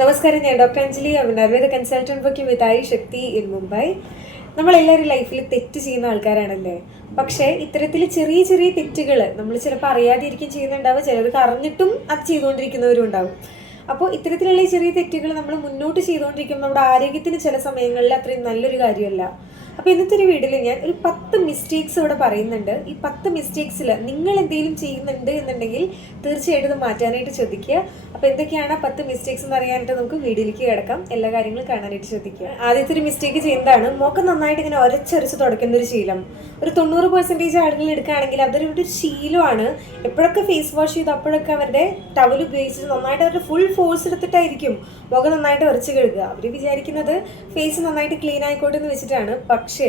നമസ്കാരം, ഞാൻ doctor Anjali. Ayurveda consultant working with ആയി ശക്തി ഇൻ മുംബൈ. നമ്മളെല്ലാവരും ലൈഫിൽ തെറ്റ് ചെയ്യുന്ന ആൾക്കാരാണല്ലേ. പക്ഷേ ഇത്തരത്തിൽ ചെറിയ ചെറിയ തെറ്റുകൾ നമ്മൾ ചിലപ്പോൾ അറിയാതിരിക്കും ചെയ്യുന്നുണ്ടാവും, ചിലർക്ക് അറിഞ്ഞിട്ടും അത് ചെയ്തുകൊണ്ടിരിക്കുന്നവരും ഉണ്ടാവും. അപ്പോൾ ഇത്തരത്തിലുള്ള ഈ ചെറിയ തെറ്റുകൾ നമ്മൾ മുന്നോട്ട് ചെയ്തുകൊണ്ടിരിക്കുമ്പോൾ നമ്മുടെ ആരോഗ്യത്തിന് ചില സമയങ്ങളിൽ അത്രയും നല്ലൊരു കാര്യമല്ല. അപ്പോൾ ഇന്നത്തെ ഒരു വീഡിയോയിൽ ഞാൻ ഒരു 10 മിസ്റ്റേക്സ് ഇവിടെ പറയുന്നുണ്ട്. ഈ 10 മിസ്റ്റേക്സിൽ നിങ്ങൾ എന്തെങ്കിലും ചെയ്യുന്നുണ്ട് എന്നുണ്ടെങ്കിൽ തീർച്ചയായിട്ടും ഇത് മാറ്റാനായിട്ട് ശ്രദ്ധിക്കുക. അപ്പോൾ എന്തൊക്കെയാണ് 10 മിസ്റ്റേക്സ് എന്ന് അറിയാനായിട്ട് നമുക്ക് വീഡിയോയിലേക്ക് കിടക്കാം. എല്ലാ കാര്യങ്ങളും കാണാനായിട്ട് ശ്രദ്ധിക്കുക. ആദ്യത്തെ ഒരു മിസ്റ്റേക്ക് ചെയ്യുന്നതാണ് മുഖം നന്നായിട്ട് ഇങ്ങനെ ഒരച്ചൊരച്ച് തുടയ്ക്കുന്ന ഒരു ശീലം. ഒരു 90% ആളുകൾ എടുക്കുകയാണെങ്കിൽ അതൊരു ശീലമാണ്. എപ്പോഴൊക്കെ ഫേസ് വാഷ് ചെയ്ത് അപ്പോഴൊക്കെ അവരുടെ ടവൽ ഉപയോഗിച്ച് നന്നായിട്ട് അവരുടെ ഫുൾ ഫോഴ്സ് എടുത്തിട്ടായിരിക്കും മുഖം നന്നായിട്ട് ഉരച്ച് കഴുകുക. അവർ വിചാരിക്കുന്നത് ഫേസ് നന്നായിട്ട് ക്ലീൻ ആയിക്കോട്ടെ എന്ന് വെച്ചിട്ടാണ്. പക്ഷേ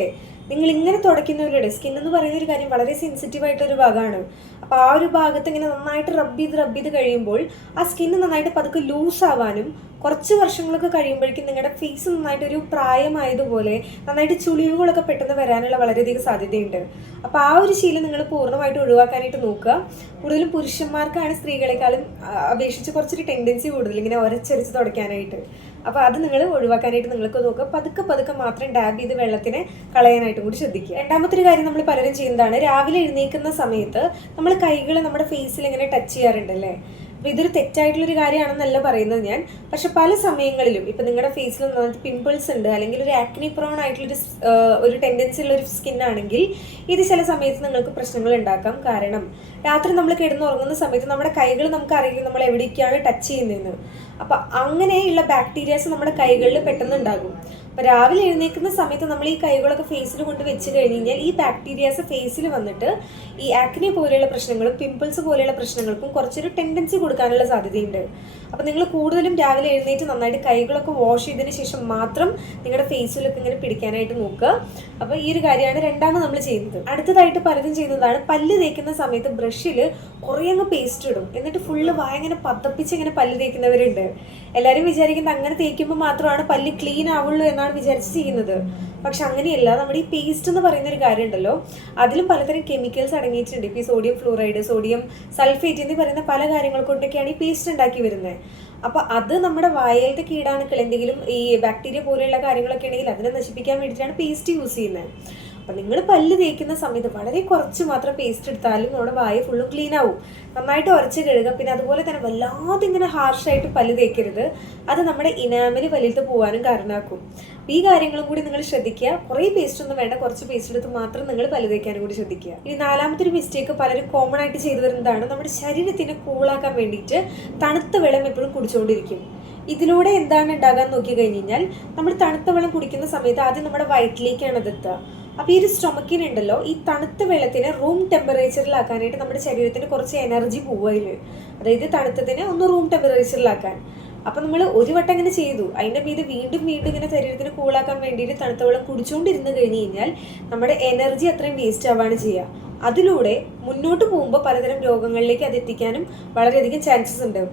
നിങ്ങൾ ഇങ്ങനെ തുടയ്ക്കുന്നവരുടെ സ്കിൻ എന്ന് പറയുന്ന ഒരു കാര്യം വളരെ സെൻസിറ്റീവ് ആയിട്ടൊരു ഭാഗമാണ്. അപ്പോൾ ആ ഒരു ഭാഗത്ത് ഇങ്ങനെ നന്നായിട്ട് റബ്ബ് ചെയ്ത് കഴിയുമ്പോൾ ആ സ്കിന്ന് നന്നായിട്ട് പതുക്കെ ലൂസ് ആവാനും കുറച്ച് വർഷങ്ങളൊക്കെ കഴിയുമ്പോഴേക്കും നിങ്ങളുടെ ഫേസ് നന്നായിട്ടൊരു പ്രായമായതുപോലെ നന്നായിട്ട് ചുളിവുകളൊക്കെ പെട്ടെന്ന് വരാനുള്ള വളരെയധികം സാധ്യതയുണ്ട്. അപ്പോൾ ആ ഒരു ശീലം നിങ്ങൾ പൂർണ്ണമായിട്ട് ഒഴിവാക്കാനായിട്ട് നോക്കുക. കൂടുതലും പുരുഷന്മാർക്കാണ് സ്ത്രീകളെക്കാളും അപേക്ഷിച്ച് കുറച്ചൊരു ടെൻഡൻസി കൂടുതൽ ഇങ്ങനെ ഒരച്ചരച്ച് തുടയ്ക്കാനായിട്ട്. അപ്പോൾ അത് നിങ്ങൾ ഒഴിവാക്കാനായിട്ട് നിങ്ങൾക്ക് നോക്കുക. പതുക്കെ മാത്രം ഡാബ് ചെയ്ത് വെള്ളത്തിനെ കളയാനായിട്ടും കൂടി ശ്രദ്ധിക്കുക. രണ്ടാമത്തെ ഒരു കാര്യം നമ്മൾ പലരും ചെയ്യുന്നതാണ്, രാവിലെ എഴുന്നേൽക്കുന്ന സമയത്ത് നമ്മൾ കൈകൾ നമ്മുടെ ഫേസിൽ ഇങ്ങനെ ടച്ച് ചെയ്യാറുണ്ടല്ലേ. അപ്പോൾ ഇതൊരു തെറ്റായിട്ടുള്ളൊരു കാര്യമാണെന്നല്ല പറയുന്നത് ഞാൻ. പക്ഷെ പല സമയങ്ങളിലും ഇപ്പം നിങ്ങളുടെ ഫേസിൽ നന്നായിട്ട് പിമ്പിൾസ് ഉണ്ട്, അല്ലെങ്കിൽ ഒരു ആക്നി പ്രോൺ ആയിട്ടുള്ളൊരു ഒരു ടെൻഡൻസി ഉള്ളൊരു സ്കിന്നാണെങ്കിൽ ഇത് ചില സമയത്ത് നിങ്ങൾക്ക് പ്രശ്നങ്ങൾ ഉണ്ടാക്കാം. കാരണം രാത്രി നമ്മൾ കിടന്നുറങ്ങുന്ന സമയത്ത് നമ്മുടെ കൈകൾ നമുക്ക് അറിയില്ല നമ്മൾ എവിടേക്കാണ് ടച്ച് ചെയ്യുന്നതെന്ന്. അപ്പം അങ്ങനെയുള്ള ബാക്ടീരിയാസ് നമ്മുടെ കൈകളിൽ പെട്ടെന്ന് ഉണ്ടാകും. അപ്പോൾ രാവിലെ എഴുന്നേൽക്കുന്ന സമയത്ത് നമ്മൾ ഈ കൈകളൊക്കെ ഫേസിൽ കൊണ്ട് വെച്ച് കഴിഞ്ഞ് കഴിഞ്ഞാൽ ഈ ബാക്ടീരിയാസ് ഫേസിൽ വന്നിട്ട് ഈ ആക്നെ പോലെയുള്ള പ്രശ്നങ്ങളും പിമ്പിൾസ് പോലെയുള്ള പ്രശ്നങ്ങൾക്കും കുറച്ചൊരു ടെൻഡൻസി കൊടുക്കാനുള്ള സാധ്യതയുണ്ട്. അപ്പോൾ നിങ്ങൾ കൂടുതലും രാവിലെ എഴുന്നേറ്റ് നന്നായിട്ട് കൈകളൊക്കെ വാഷ് ചെയ്തതിന് ശേഷം മാത്രം നിങ്ങളുടെ ഫേസിലൊക്കെ ഇങ്ങനെ പിടിക്കാനായിട്ട് നോക്കുക. അപ്പോൾ ഈ ഒരു കാര്യമാണ് രണ്ടാമത് നമ്മൾ ചെയ്യുന്നത്. അടുത്തതായിട്ട് പലരും ചെയ്യുന്നതാണ്, പല്ല് തേക്കുന്ന സമയത്ത് ബ്രഷിൽ കുറേ അങ്ങ് പേസ്റ്റ് ഇടും, എന്നിട്ട് ഫുള്ള് വായ ഇങ്ങനെ പതപ്പിച്ച് ഇങ്ങനെ പല്ല് തേക്കുന്നവരുണ്ട്. എല്ലാവരും വിചാരിക്കുന്നത് അങ്ങനെ തേക്കുമ്പോൾ മാത്രമാണ് പല്ല് ക്ലീൻ ആവുള്ളൂ എന്നാണ് വിചാരിച്ച് ചെയ്യുന്നത്. പക്ഷെ അങ്ങനെയല്ല. നമ്മുടെ ഈ പേസ്റ്റ് എന്ന് പറയുന്ന ഒരു കാര്യം ഉണ്ടല്ലോ, അതിലും പലതരം കെമിക്കൽസ് അടങ്ങിയിട്ടുണ്ട്. ഇപ്പോൾ ഈ സോഡിയം ഫ്ലൂറൈഡ്, സോഡിയം സൾഫേറ്റ് എന്ന് പറയുന്ന പല കാര്യങ്ങൾ കൊണ്ടൊക്കെയാണ് ഈ പേസ്റ്റ് ഉണ്ടാക്കി വരുന്നത്. അപ്പോൾ അത് നമ്മുടെ വായയിലത്തെ കീടാണുക്കൾ എന്തെങ്കിലും ഈ ബാക്ടീരിയ പോലെയുള്ള കാര്യങ്ങളൊക്കെ ഉണ്ടെങ്കിൽ അതിനെ നശിപ്പിക്കാൻ വേണ്ടിയിട്ടാണ് പേസ്റ്റ് യൂസ് ചെയ്യുന്നത്. അപ്പം നിങ്ങൾ പല്ല് തേക്കുന്ന സമയത്ത് വളരെ കുറച്ച് മാത്രം പേസ്റ്റ് എടുത്താലും നമ്മുടെ വായ ഫുള്ളും ക്ലീൻ ആവും. നന്നായിട്ട് ഉരച്ച് കഴുകുക. പിന്നെ അതുപോലെ തന്നെ വല്ലാതെ ഇങ്ങനെ ഹാർഷായിട്ട് പല്ല് തേക്കരുത്. അത് നമ്മുടെ ഇനാമൽ വലിയത്ത് പോകാനും കാരണമാക്കും. ഈ കാര്യങ്ങളും കൂടി നിങ്ങൾ ശ്രദ്ധിക്കുക. കുറേ പേസ്റ്റ് ഒന്നും വേണ്ട, കുറച്ച് പേസ്റ്റ് എടുത്ത് മാത്രം നിങ്ങൾ പല്ല് തേക്കാനും കൂടി ശ്രദ്ധിക്കുക. ഇനി നാലാമത്തെ ഒരു മിസ്റ്റേക്ക് പലരും കോമൺ ആയിട്ട് ചെയ്തു വരുന്നതാണ്, നമ്മുടെ ശരീരത്തിനെ കൂളാക്കാൻ വേണ്ടിയിട്ട് തണുത്ത വെള്ളം എപ്പോഴും കുടിച്ചുകൊണ്ടിരിക്കും. ഇതിലൂടെ എന്താണ് ഉണ്ടാകാൻ നോക്കി കഴിഞ്ഞ് കഴിഞ്ഞാൽ, നമ്മൾ തണുത്ത വെള്ളം കുടിക്കുന്ന സമയത്ത് ആദ്യം നമ്മുടെ വയറ്റിലേക്കാണ് അത് എത്തുക. അപ്പോൾ ഈ ഒരു സ്റ്റൊമക്കിനുണ്ടല്ലോ, ഈ തണുത്ത വെള്ളത്തിനെ റൂം ടെമ്പറേച്ചറിലാക്കാനായിട്ട് നമ്മുടെ ശരീരത്തിന് കുറച്ച് എനർജി പോവുകയിൽ, അതായത് തണുത്തതിനെ ഒന്ന് റൂം ടെമ്പറേച്ചറിലാക്കാൻ. അപ്പം നമ്മൾ ഒരു വട്ടം ഇങ്ങനെ ചെയ്തു, അതിൻ്റെ മീത് വീണ്ടും ഇങ്ങനെ ശരീരത്തിന് കൂളാക്കാൻ വേണ്ടിയിട്ട് തണുത്ത വെള്ളം കുടിച്ചുകൊണ്ടിരുന്ന് കഴിഞ്ഞ് കഴിഞ്ഞാൽ നമ്മുടെ എനർജി അത്രയും വേസ്റ്റ് ആവുകയാണ് ചെയ്യുക. അതിലൂടെ മുന്നോട്ട് പോകുമ്പോൾ പലതരം രോഗങ്ങളിലേക്ക് അത് എത്തിക്കാനും വളരെയധികം ചാൻസസ് ഉണ്ട്.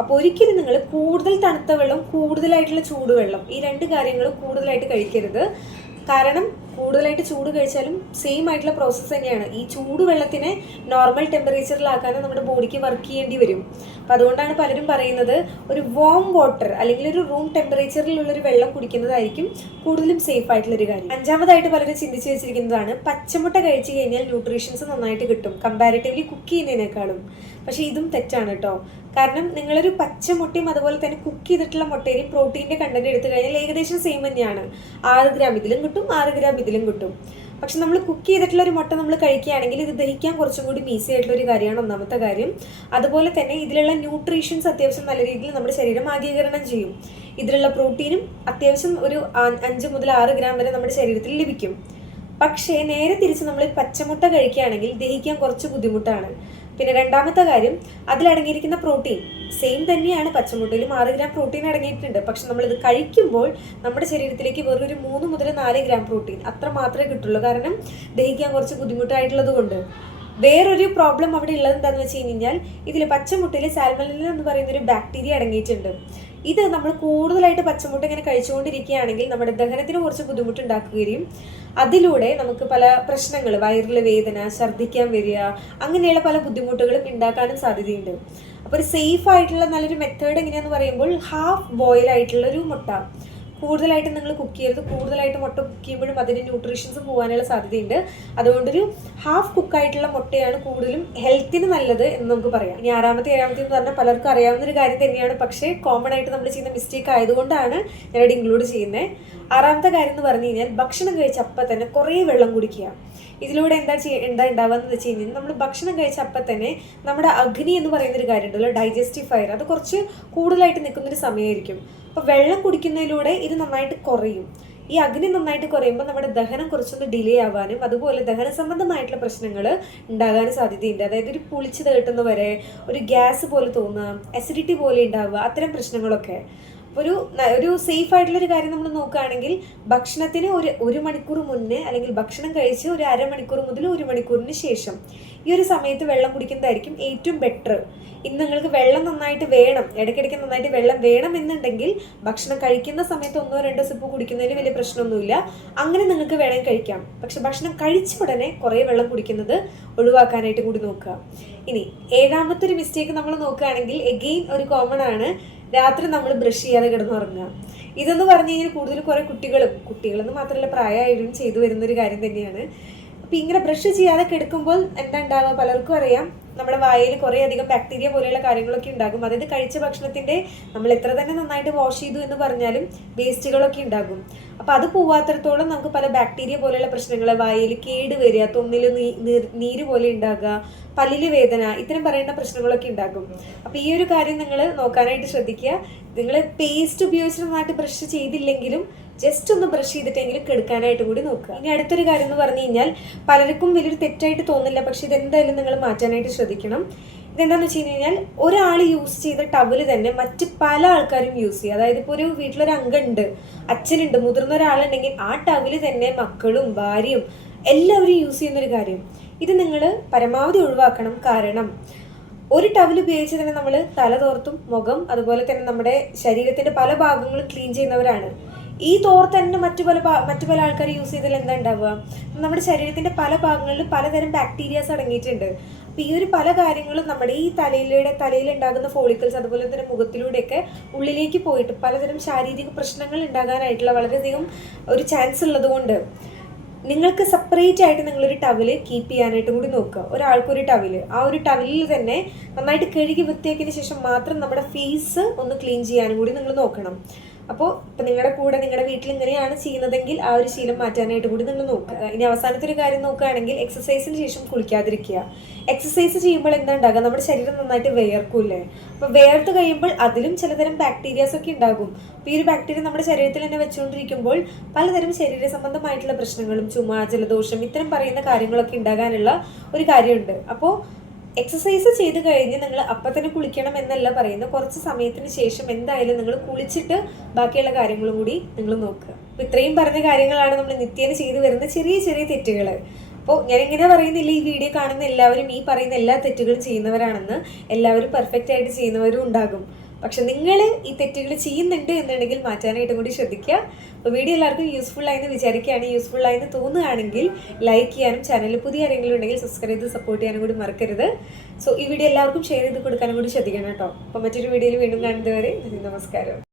അപ്പോൾ ഒരിക്കലും നിങ്ങൾ കൂടുതൽ തണുത്ത വെള്ളം, കൂടുതലായിട്ടുള്ള ചൂടുവെള്ളം, ഈ രണ്ട് കാര്യങ്ങളും കൂടുതലായിട്ട് കഴിക്കരുത്. കാരണം കൂടുതലായിട്ട് ചൂട് കഴിച്ചാലും സെയിം ആയിട്ടുള്ള പ്രോസസ്സ് തന്നെയാണ്. ഈ ചൂടുവെള്ളത്തിനെ നോർമൽ ടെമ്പറേച്ചറിലാക്കാനും നമ്മുടെ ബോഡിക്ക് വർക്ക് ചെയ്യേണ്ടി വരും. അപ്പോൾ അതുകൊണ്ടാണ് പലരും പറയുന്നത് ഒരു വാം വാട്ടർ അല്ലെങ്കിൽ ഒരു റൂം ടെമ്പറേച്ചറിലുള്ളൊരു വെള്ളം കുടിക്കുന്നതായിരിക്കും കൂടുതലും സേഫ് ആയിട്ടുള്ളൊരു കാര്യം. അഞ്ചാമതായിട്ട് പലരും ചിന്തിച്ച് വെച്ചിരിക്കുന്നതാണ്, പച്ചമുട്ട കഴിച്ചു കഴിഞ്ഞാൽ ന്യൂട്രീഷൻസ് നന്നായിട്ട് കിട്ടും കമ്പാരിറ്റീവ്ലി കുക്ക് ചെയ്യുന്നതിനേക്കാളും. പക്ഷേ ഇതും തെറ്റാണ് കേട്ടോ. കാരണം നിങ്ങളൊരു പച്ചമുട്ടയും അതുപോലെ തന്നെ കുക്ക് ചെയ്തിട്ടുള്ള മുട്ടയും പ്രോട്ടീൻ്റെ കണ്ടന്റ് എടുത്തു കഴിഞ്ഞാൽ ഏകദേശം സെയിം തന്നെയാണ്. 6 ഗ്രാം ഇതിലും കിട്ടും, 6 ഗ്രാം ഇതിലും കിട്ടും. പക്ഷെ നമ്മൾ കുക്ക് ചെയ്തിട്ടുള്ള ഒരു മുട്ട നമ്മൾ കഴിക്കുകയാണെങ്കിൽ ഇത് ദഹിക്കാൻ കുറച്ചും കൂടി ഈസി ആയിട്ടുള്ള ഒരു കാര്യമാണ് ഒന്നാമത്തെ കാര്യം. അതുപോലെ തന്നെ ഇതിലുള്ള ന്യൂട്രീഷൻസ് അത്യാവശ്യം നല്ല രീതിയിൽ നമ്മുടെ ശരീരം ആഗീകരണം ചെയ്യും. ഇതിലുള്ള പ്രോട്ടീനും അത്യാവശ്യം ഒരു 5 മുതൽ 6 ഗ്രാം വരെ നമ്മുടെ ശരീരത്തിൽ ലഭിക്കും. പക്ഷേ നേരെ തിരിച്ച് നമ്മൾ പച്ചമുട്ട കഴിക്കുകയാണെങ്കിൽ ദഹിക്കാൻ കുറച്ച് ബുദ്ധിമുട്ടാണ്. പിന്നെ രണ്ടാമത്തെ കാര്യം, അതിലടങ്ങിയിരിക്കുന്ന പ്രോട്ടീൻ സെയിം തന്നെയാണ്. പച്ചമുട്ടയിലും 6 ഗ്രാം പ്രോട്ടീൻ അടങ്ങിയിട്ടുണ്ട്. പക്ഷെ നമ്മളിത് കഴിക്കുമ്പോൾ നമ്മുടെ ശരീരത്തിലേക്ക് വെറൊരു 3 മുതൽ 4 ഗ്രാം പ്രോട്ടീൻ അത്ര മാത്രമേ കിട്ടുള്ളൂ. കാരണം ദഹിക്കാൻ കുറച്ച് ബുദ്ധിമുട്ടായിട്ടുള്ളത് കൊണ്ട്. വേറൊരു പ്രോബ്ലം അവിടെ ഉള്ളത് എന്താണെന്ന് വെച്ച് കഴിഞ്ഞാൽ, ഇതിൽ പച്ചമുട്ടയിൽ സാൽമണല്ല എന്ന് പറയുന്ന ഒരു ബാക്ടീരിയ അടങ്ങിയിട്ടുണ്ട്. ഇത് നമ്മൾ കൂടുതലായിട്ട് പച്ചമുട്ട ഇങ്ങനെ കഴിച്ചുകൊണ്ടിരിക്കുകയാണെങ്കിൽ നമ്മുടെ ദഹനത്തിന് കുറച്ച് ബുദ്ധിമുട്ടുണ്ടാക്കുകയും അതിലൂടെ നമുക്ക് പല പ്രശ്നങ്ങൾ, വയറിൽ വേദന, ഛർദ്ദിക്കാൻ വരിക, അങ്ങനെയുള്ള പല ബുദ്ധിമുട്ടുകളും ഉണ്ടാക്കാനും സാധ്യതയുണ്ട്. അപ്പോൾ ഒരു സേഫ് ആയിട്ടുള്ള നല്ലൊരു മെത്തേഡ് എങ്ങനെയാണെന്ന് പറയുമ്പോൾ ഹാഫ് ബോയിൽ ആയിട്ടുള്ള ഒരു മുട്ട, കൂടുതലായിട്ട് നിങ്ങൾ കുക്ക് ചെയ്യരുത്. കൂടുതലായിട്ട് മുട്ട കുക്ക് ചെയ്യുമ്പോഴും അതിന് ന്യൂട്രീഷൻസ് പോകാനുള്ള സാധ്യതയുണ്ട്. അതുകൊണ്ടൊരു ഹാഫ് കുക്കായിട്ടുള്ള മുട്ടയാണ് കൂടുതലും ഹെൽത്തിന് നല്ലത് എന്ന് നമുക്ക് പറയാം. ഇനി ഏഴാമത്തെ എന്ന് പറഞ്ഞാൽ പലർക്കും അറിയാവുന്ന ഒരു കാര്യം തന്നെയാണ്, പക്ഷേ കോമൺ ആയിട്ട് നമ്മൾ ചെയ്യുന്ന മിസ്റ്റേക്ക് ആയതുകൊണ്ടാണ് ഞാനിവിടെ ഇൻക്ലൂഡ് ചെയ്യുന്നത്. ആറാമത്തെ കാര്യം എന്ന് പറഞ്ഞു കഴിഞ്ഞാൽ ഭക്ഷണം കഴിച്ച അപ്പം തന്നെ കുറേ വെള്ളം കുടിക്കുക. ഇതിലൂടെ എന്താ ഉണ്ടാവുക എന്ന് വെച്ച് കഴിഞ്ഞാൽ നമ്മൾ ഭക്ഷണം കഴിച്ച അപ്പം തന്നെ നമ്മുടെ അഗ്നി എന്ന് പറയുന്നൊരു കാര്യം ഉണ്ടല്ലോ, ഡൈജസ്റ്റീവ് ഫയർ, അത് കുറച്ച് കൂടുതലായിട്ട് നിൽക്കുന്നൊരു സമയമായിരിക്കും. അപ്പോൾ വെള്ളം കുടിക്കുന്നതിലൂടെ ഇത് നന്നായിട്ട് കുറയും. ഈ അഗ്നി നന്നായിട്ട് കുറയുമ്പോൾ നമ്മുടെ ദഹനം കുറച്ചൊന്ന് ഡിലേ ആവാനും അതുപോലെ ദഹന സംബന്ധമായിട്ടുള്ള പ്രശ്നങ്ങൾ ഉണ്ടാകാനും സാധ്യതയുണ്ട്. അതായത് ഒരു പുളിച്ച് തേട്ടുന്ന വരെ, ഒരു ഗ്യാസ് പോലെ തോന്നുക, അസിഡിറ്റി പോലെ ഉണ്ടാവുക, അത്തരം പ്രശ്നങ്ങളൊക്കെ. ഒരു സേഫ് ആയിട്ടുള്ളൊരു കാര്യം നമ്മൾ നോക്കുകയാണെങ്കിൽ ഭക്ഷണത്തിന് ഒരു മണിക്കൂർ മുന്നേ അല്ലെങ്കിൽ ഭക്ഷണം കഴിച്ച് ഒരു അരമണിക്കൂർ മുതൽ 1 മണിക്കൂറിന് ശേഷം ഈ ഒരു സമയത്ത് വെള്ളം കുടിക്കുന്നതായിരിക്കും ഏറ്റവും ബെറ്റർ. ഇന്ന് നിങ്ങൾക്ക് വെള്ളം നന്നായിട്ട് വേണം, ഇടയ്ക്കിടയ്ക്ക് നന്നായിട്ട് വെള്ളം വേണം എന്നുണ്ടെങ്കിൽ ഭക്ഷണം കഴിക്കുന്ന സമയത്ത് 1-2 സിപ്പ് കുടിക്കുന്നതിന് വലിയ പ്രശ്നമൊന്നുമില്ല. അങ്ങനെ നിങ്ങൾക്ക് വേണമെങ്കിൽ കഴിക്കാം. പക്ഷെ ഭക്ഷണം കഴിച്ച ഉടനെ കുറേ വെള്ളം കുടിക്കുന്നത് ഒഴിവാക്കാനായിട്ട് കൂടി നോക്കുക. ഇനി ഏഴാമത്തെ ഒരു മിസ്റ്റേക്ക് നമ്മൾ നോക്കുകയാണെങ്കിൽ എഗെയിൻ ഒരു കോമൺ ആണ്, രാത്രി നമ്മൾ ബ്രഷ് ചെയ്യാതെ കിടന്നുറങ്ങുക. ഇതെന്ന് പറഞ്ഞു കഴിഞ്ഞാൽ കൂടുതൽ കുറേ കുട്ടികളെന്ന് മാത്രമല്ല പ്രായമായവരും ചെയ്തു വരുന്നൊരു കാര്യം തന്നെയാണ്. അപ്പം ഇങ്ങനെ ബ്രഷ് ചെയ്യാതെ കിടക്കുമ്പോൾ എന്താ ഉണ്ടാവുക, പലർക്കും അറിയാം, നമ്മുടെ വായിൽ കുറേ അധികം ബാക്ടീരിയ പോലെയുള്ള കാര്യങ്ങളൊക്കെ ഉണ്ടാകും. അതായത് കഴിച്ച ഭക്ഷണത്തിൻ്റെ നമ്മൾ എത്ര തന്നെ നന്നായിട്ട് വാഷ് ചെയ്തു എന്ന് പറഞ്ഞാലും വേസ്റ്റുകളൊക്കെ ഉണ്ടാകും. അപ്പോൾ അത് പോവാത്തിടത്തോളം നമുക്ക് പല ബാക്ടീരിയ പോലെയുള്ള പ്രശ്നങ്ങൾ, വായിൽ കേട് വരിക, തൊന്നിൽ നീര് പോലെ ഉണ്ടാകുക, പല്ലിൽ വേദന, ഇത്തരം പറയുന്ന പ്രശ്നങ്ങളൊക്കെ ഉണ്ടാകും. അപ്പോൾ ഈ ഒരു കാര്യം നിങ്ങൾ നോക്കാനായിട്ട് ശ്രദ്ധിക്കുക. നിങ്ങൾ പേസ്റ്റ് ഉപയോഗിച്ച് നന്നായിട്ട് ബ്രഷ് ചെയ്തില്ലെങ്കിലും ജസ്റ്റ് ഒന്ന് ബ്രഷ് ചെയ്തിട്ടെങ്കിലും കെടുക്കാനായിട്ട് കൂടി നോക്കുക. ഇനി അടുത്തൊരു കാര്യം എന്ന് പറഞ്ഞു കഴിഞ്ഞാൽ പലർക്കും വലിയൊരു തെറ്റായിട്ട് തോന്നില്ല, പക്ഷെ ഇതെന്തായാലും നിങ്ങൾ മാറ്റാനായിട്ട് ശ്രദ്ധിക്കണം. ഇതെന്താണെന്ന് വെച്ച് കഴിഞ്ഞാൽ ഒരാൾ യൂസ് ചെയ്ത ടവല് തന്നെ മറ്റ് പല ആൾക്കാരും യൂസ് ചെയ്യുക. അതായത് ഇപ്പോൾ ഒരു വീട്ടിലൊരു അംഗമുണ്ട്, അച്ഛനുണ്ട്, മുതിർന്ന ഒരാളുണ്ടെങ്കിൽ ആ ടവല് തന്നെ മക്കളും ഭാര്യയും എല്ലാവരും യൂസ് ചെയ്യുന്നൊരു കാര്യം. ഇത് നിങ്ങൾ പരമാവധി ഒഴിവാക്കണം. കാരണം ഒരു ടവൽ ഉപയോഗിച്ച് തന്നെ നമ്മൾ തല തോർത്തും മുഖം അതുപോലെ തന്നെ നമ്മുടെ ശരീരത്തിൻ്റെ പല ഭാഗങ്ങളും ക്ലീൻ ചെയ്യുന്നവരാണ്. ഈ തോർത്ത് തന്നെ മറ്റു പല ആൾക്കാർ യൂസ് ചെയ്താൽ എന്താ ഉണ്ടാവുക, നമ്മുടെ ശരീരത്തിൻ്റെ പല ഭാഗങ്ങളിലും പലതരം ബാക്ടീരിയാസ് അടങ്ങിയിട്ടുണ്ട്. അപ്പോൾ ഈ ഒരു പല കാര്യങ്ങളും നമ്മുടെ ഈ തലയിലുണ്ടാകുന്ന ഫോളിക്കിൾസ് അതുപോലെ തന്നെ മുഖത്തിലൂടെയൊക്കെ ഉള്ളിലേക്ക് പോയിട്ട് പലതരം ശാരീരിക പ്രശ്നങ്ങൾ ഉണ്ടാകാനായിട്ടുള്ള വളരെയധികം ഒരു ചാൻസ് ഉള്ളതുകൊണ്ട് നിങ്ങൾക്ക് സെപ്പറേറ്റ് ആയിട്ട് നിങ്ങളൊരു ടവല് കീപ്പ് ചെയ്യാനായിട്ട് കൂടി നോക്കുക. ഒരാൾക്കൊരു ടവല്, ആ ഒരു ടവലിൽ തന്നെ നന്നായിട്ട് കഴുകി വൃത്തിയാക്കിയതിന് ശേഷം മാത്രം നമ്മുടെ ഫേസ് ഒന്ന് ക്ലീൻ ചെയ്യാനും കൂടി നിങ്ങൾ നോക്കണം. അപ്പോൾ ഇപ്പം നിങ്ങളുടെ വീട്ടിൽ ഇങ്ങനെയാണ് ചെയ്യുന്നതെങ്കിൽ ആ ഒരു ശീലം മാറ്റാനായിട്ട് കൂടി നിങ്ങൾ നോക്കുക. ഇനി അവസാനത്തെ ഒരു കാര്യം നോക്കുകയാണെങ്കിൽ എക്സസൈസിന് ശേഷം കുളിക്കാതിരിക്കുക. എക്സസൈസ് ചെയ്യുമ്പോൾ എന്താ ഉണ്ടാകുക, നമ്മുടെ ശരീരം നന്നായിട്ട് വിയർക്കൂല്ലേ. അപ്പോൾ വിയർത്ത് കഴിയുമ്പോൾ അതിലും ചിലതരം ബാക്ടീരിയാസ് ഒക്കെ ഉണ്ടാകും. അപ്പോൾ ഈ ഒരു ബാക്ടീരിയ നമ്മുടെ ശരീരത്തിൽ തന്നെ വെച്ചുകൊണ്ടിരിക്കുമ്പോൾ പലതരം ശരീര സംബന്ധമായിട്ടുള്ള പ്രശ്നങ്ങളും ചുമ, ജലദോഷം, ഇത്തരം പറയുന്ന കാര്യങ്ങളൊക്കെ ഉണ്ടാകാനുള്ള ഒരു കാര്യമുണ്ട്. അപ്പോൾ എക്സസൈസ് ചെയ്ത് കഴിഞ്ഞ് നിങ്ങൾ അപ്പം തന്നെ കുളിക്കണം എന്നല്ല പറയുന്നത്, കുറച്ച് സമയത്തിന് ശേഷം എന്തായാലും നിങ്ങൾ കുളിച്ചിട്ട് ബാക്കിയുള്ള കാര്യങ്ങളും കൂടി നിങ്ങൾ നോക്കുക. അപ്പോൾ ഇത്രയും പറഞ്ഞ കാര്യങ്ങളാണ് നമ്മൾ നിത്യേന ചെയ്തു വരുന്ന ചെറിയ ചെറിയ തെറ്റുകൾ. അപ്പോൾ ഞാനിങ്ങനെ പറയുന്നില്ല ഈ വീഡിയോ കാണുന്ന എല്ലാവരും ഈ പറയുന്ന എല്ലാ തെറ്റുകളും ചെയ്യുന്നവരാണെന്ന്. എല്ലാവരും പെർഫെക്റ്റ് ആയിട്ട് ചെയ്യുന്നവരും ഉണ്ടാകും. പക്ഷെ നിങ്ങൾ ഈ തെറ്റുകൾ ചെയ്യുന്നുണ്ട് എന്നുണ്ടെങ്കിൽ മാറ്റാനായിട്ട് കൂടി ശ്രദ്ധിക്കുക. അപ്പോൾ വീഡിയോ എല്ലാവർക്കും യൂസ്ഫുൾ ആയെന്ന് വിചാരിക്കുകയാണ്. യൂസ്ഫുൾ ആയെന്ന് തോന്നുകയാണെങ്കിൽ ലൈക്ക് ചെയ്യാനും ചാനലിൽ പുതിയ ആരെങ്കിലും ഉണ്ടെങ്കിൽ സബ്സ്ക്രൈബ് ചെയ്ത് സപ്പോർട്ട് ചെയ്യാനും കൂടി മറക്കരുത്. സോ ഈ വീഡിയോ എല്ലാവർക്കും ഷെയർ ചെയ്ത് കൊടുക്കാനും കൂടി ശ്രദ്ധിക്കണം കേട്ടോ. അപ്പോൾ മറ്റൊരു വീഡിയോയിൽ വീണ്ടും കാണുന്നതുവരെ നമസ്കാരം.